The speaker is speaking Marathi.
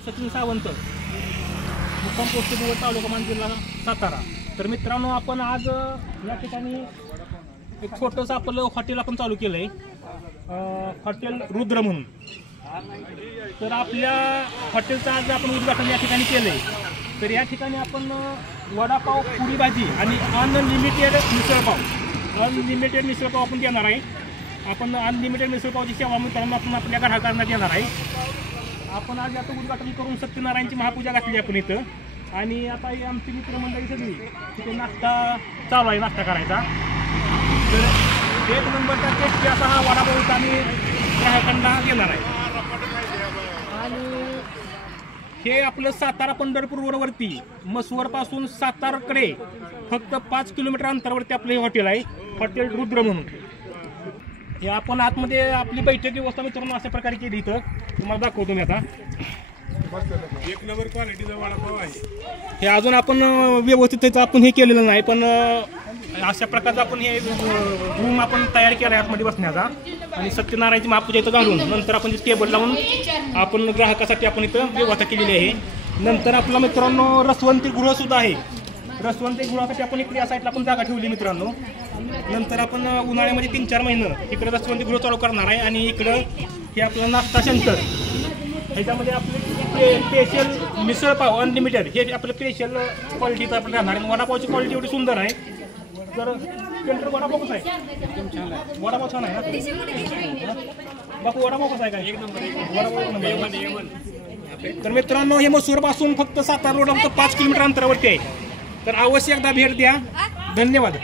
सचिन सावंत, मुक्काम पोस्ट बुवा, तालुका मान, जिल्हा सातारा. तर मित्रांनो, आपण आज या ठिकाणी एक छोटंसं आपलं हॉटेल आपण चालू केलं आहे, हॉटेल रुद्र म्हणून. तर आपल्या हॉटेलचं आज आपण उद्घाटन या ठिकाणी केलं आहे. तर या ठिकाणी आपण वडापाव, पुरी भाजी आणि अनलिमिटेड मिसळपाव आपण देणार आहे. आपण अनलिमिटेड मिसळपावची सेवा मित्रांनो आपण आपल्या ग्राहकांना देणार आहे. आपण आज याचं उद्घाटन करून सत्यनारायणची महापूजा घातली आपण इथं. आणि आता ही आमची मित्रमंडळी सगळी तिथे नाश्ता चालू आहे, नाश्ता करायचा. तर एक नंबरचा टेस्टी असा हा वडापाव आम्ही ग्राहकांना देणार आहे. आणि हे आपलं सातारा पंढरपूर रोडवरती मसवरपासून साताराकडे फक्त 5 किलोमीटर अंतरावरती आपलं हे हॉटेल आहे, हॉटेल रुद्र म्हणून. हे आपण आतमध्ये आपली बैठक व्यवस्था मित्रांनो अशा प्रकारे केली. इथं तुम्हाला दाखवतो मी आता. एक नंबर क्वालिटीचा वडापाव आहे. हे अजून आपण व्यवस्थित त्याचं आपण हे केलेलं नाही, पण अशा प्रकारचं आपण हे रूम आपण तयार केला आहे आतमध्ये बसण्याचा. आणि सत्यनारायणची महापूजा इथं घालून नंतर आपण टेबल लावून आपण ग्राहकासाठी आपण इथं व्यवस्था केलेली आहे. नंतर आपला मित्रांनो रसवंती गृहसुद्धा आहे. रसवंती गृहासाठी आपण इकडे या साईडला आपण जागा ठेवली मित्रांनो. नंतर आपण उन्हाळ्यामध्ये 3-4 महिने इकडे रसवंती गृह चालू करणार आहे. आणि इकडं हे आपलं नाश्ता सेंटर, ह्याच्यामध्ये आपले स्पेशल मिसळपाव अनलिमिटेड हे आपलं स्पेशल क्वालिटीचं आपण राहणार आहे. वडापावची क्वालिटी एवढी सुंदर आहे. तर सेंटर वडापाव कसं आहे? वडापाव छान आहे ना बापू? वडापाव कसा आहे काय? एक नंबर वडापाव. तर मित्रांनो, हे मसूरपासून फक्त सातारा रोड 5 किलोमीटर अंतरावरती आहे. तर अवश्य एकदा भेट द्या. धन्यवाद.